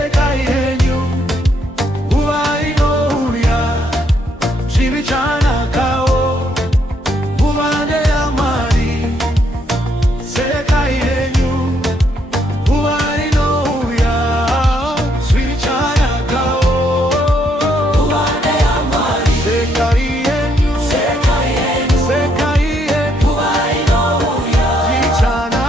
Sekai henyu Uvainoya Chivichana kao Uvande amari Sekai henyu Uvainoya Chivichana kao Uvande amari Sekai henyu Sekai henyu Uvainoya Chivichana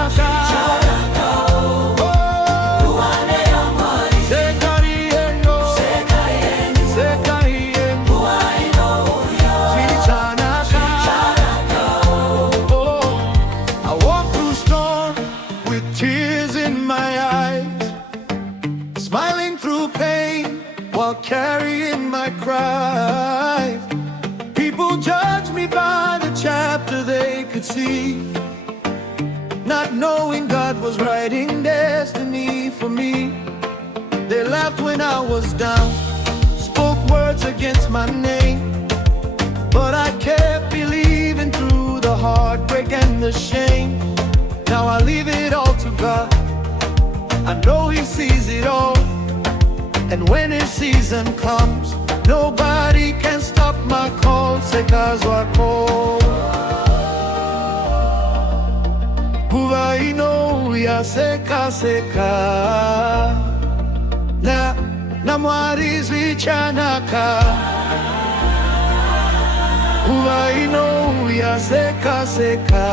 tears in my eyes, smiling through pain while carrying my cries. People judge me by the chapter they could see, not knowing God was writing destiny for me. They laughed when I was down, spoke words against my name, but I kept believing through the heartbreak and the shame. Now I leave it all to God. I know He sees it all, and when His season comes, nobody can stop my call. Sekazwako Uvainoya seka seka na mwari zwichanaka Uvainoya seka seka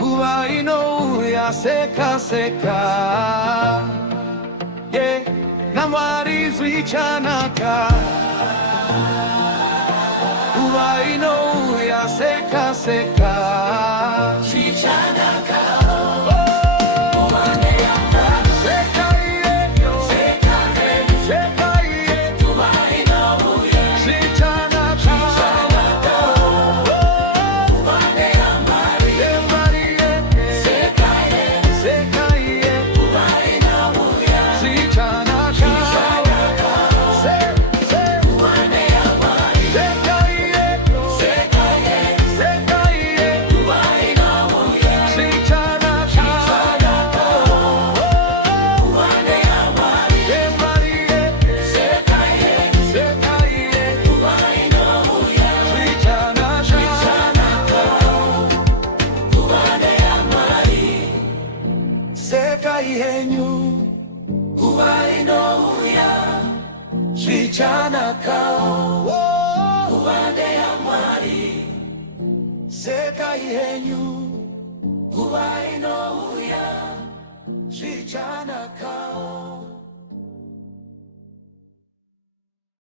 Uvainoya seka seka yeah namwari zwichanaka Uvainoya seka seka zwichanaka Sekai henyu Uvainoya Zvichanaka Uvande amwari Sekai henyu Uvainoya